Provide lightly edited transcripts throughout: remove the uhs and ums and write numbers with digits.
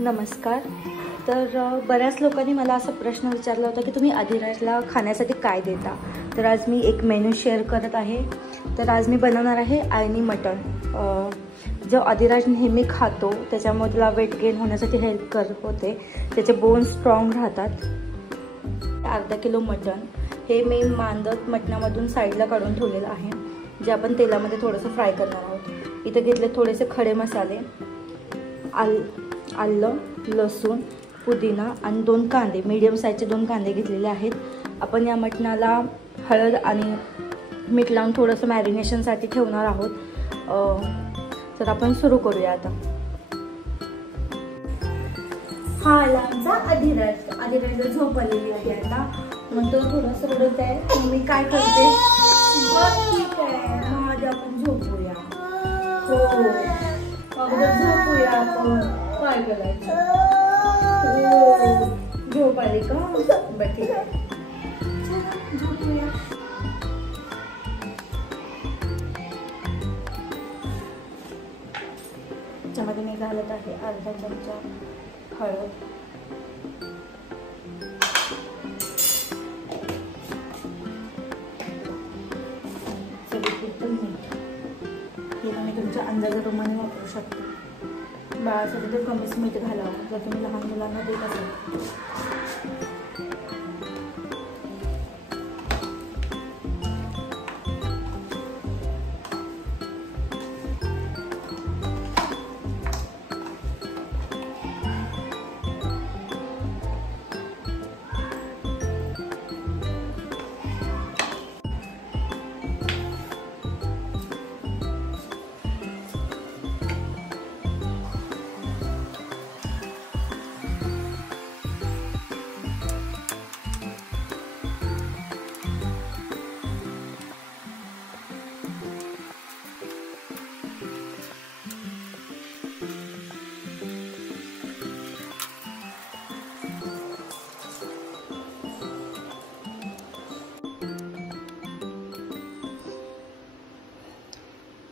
नमस्कार. तर बऱ्याच लोकांनी मला असा प्रश्न विचारला होता की तुम्ही अधिराजला खाण्यासाठी काय देता. तर आज मी एक मेनू शेअर करत आहे. तर आज मी बनवणार आहे आळणी मटण. जो अधिराज नेहमी खातो त्याच्यामुळे त्याला वेट गेन होण्यासाठी हेल्प करत होते. त्याचे बोन स्ट्रॉंग राहतात. अर्धा किलो मटण हे मी मांदत मटणामधून साईडला काढून ठेवलेलं आहे, जे आपण तेलामध्ये थोडंसं फ्राय करणार आहोत. इथे घेतले थोडेसे खडे मसाले, आलं, लसूण, पुदिना आणि 2 कांदे, मीडियम साईजचे 2 कांदे घेतलेले आहेत. आपण या मटणाला हळद आणि मीठ लावून थोडंसं मॅरिनेशनसाठी ठेवणार आहोत. तर आपण सुरू करूया आता. हा आला आमचा अधिराजला झोप आलेली आहे आता. मग तो थोडंसं रडत आहे. मी काय करते, ठीक आहे माझ्या आपण झोपूया. हो अगोदर झोपूया आपण. काय करायचं, झोप आली का? बरं ठीक आहे, झोपूया. त्याच्यामध्ये मी घालत आहे अर्धा चमचा हळद, मीठ. हे तुम्ही तुमच्या अंदाजाप्रमाणे वापरू शकता. बाळासाठी तर कमीच मीठ घालावं जर तुम्ही लहान मुलांना देत असाल.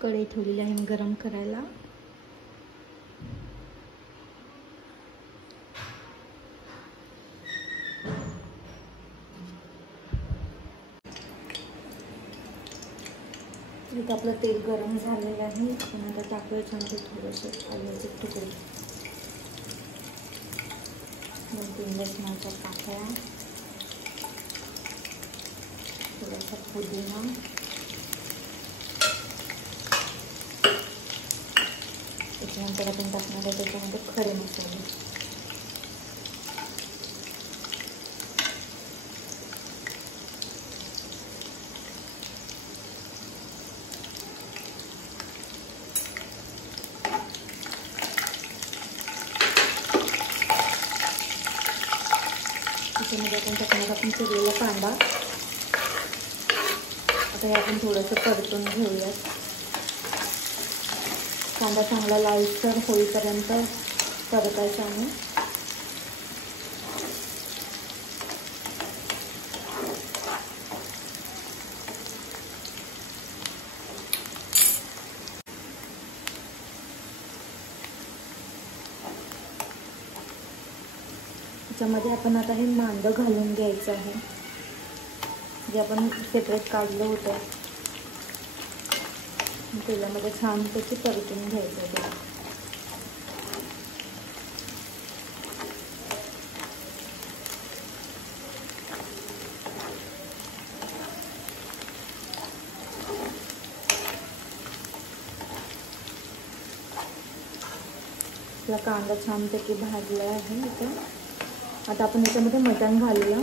कढई ठेवलेली आहे मी गरम करायला. इथे आपलं तेल गरम झालेलं आहे. आपण आता टाकूया याच्यामध्ये थोडंसं आल्याचे तुकडे, 2-3 लसणाच्या पाकळ्या, थोडासा पुदिना, त्याच्यानंतर आपण टाकणार आहे त्याच्यामध्ये खडे मसाले. त्याच्यामध्ये आपण टाकणार आपण चिरलेला कांदा. आता हे आपण थोडंसं परतून घेऊयात. कांदा चांगला लालसर होईपर्यंत परतायचा आहे. त्याच्यामध्ये आपण आता हे मांदं घालून घ्यायचं आहे, जे आपण सेपरेट काढलं होतं. तेलामध्ये छान त्याची परतून घ्यायचं आहे. आपला कांदा छानपैकी भाजला आहे. इथे आता आपण याच्यामध्ये मटण घालूया.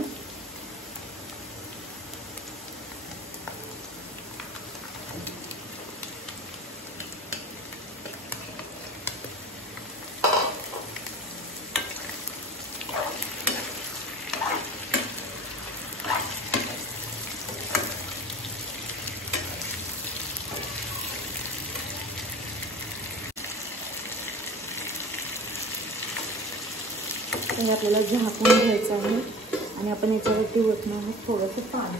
हे आपल्याला झाकून घ्यायचं आहे आणि आपण याच्यावरती ओतणार आहोत थोडंसं पाणी.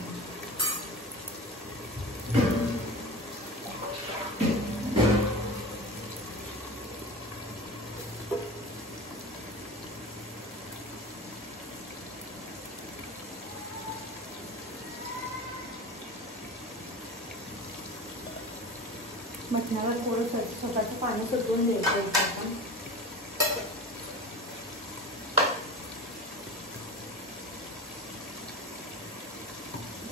मटणावर थोडं स्वतःचं पाणी सुटवून द्यायचं आपण.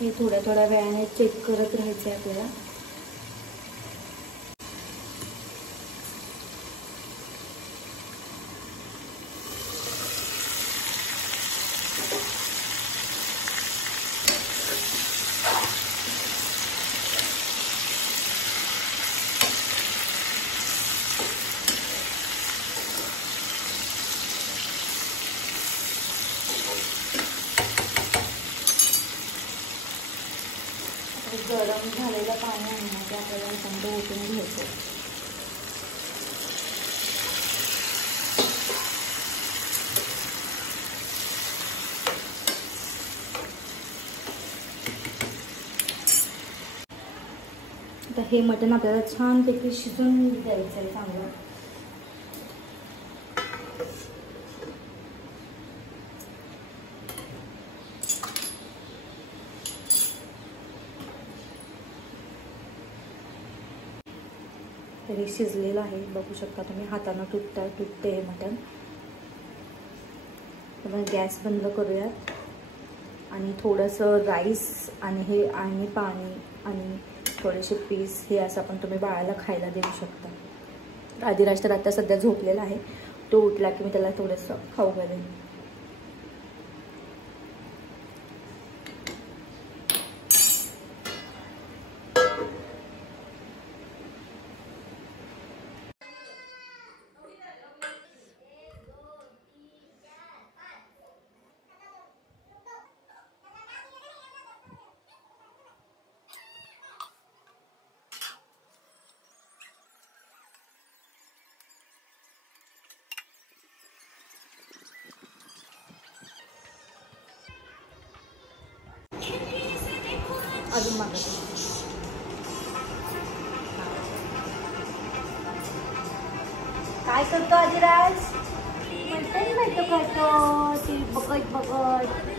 हे थोड्या थोड्या वेळाने चेक करत राहायचं आहे आपल्याला. गरम झालेलं पाणी आणण्याचे आपल्याला थंड ओतून घ्यायचं. आता हे मटण आपल्याला छानपैकी शिजून द्यायचं आहे चांगलं. तरी शिजलेलं आहे, बघू शकता तुम्ही, हातानं तुटते हे मटण. तर गॅस बंद करूयात आणि थोडंसं राईस आणि हे आणि पाणी आणि थोडेसे पीस हे असं आपण तुम्ही बाळाला खायला देऊ शकता. आदिराज तर आता सध्या झोपलेला आहे, तो उठला की मी त्याला थोडंसं खाऊ घालेन. अजून मागत काय करतो आदिराज? मटण खातो ती बघत बघत.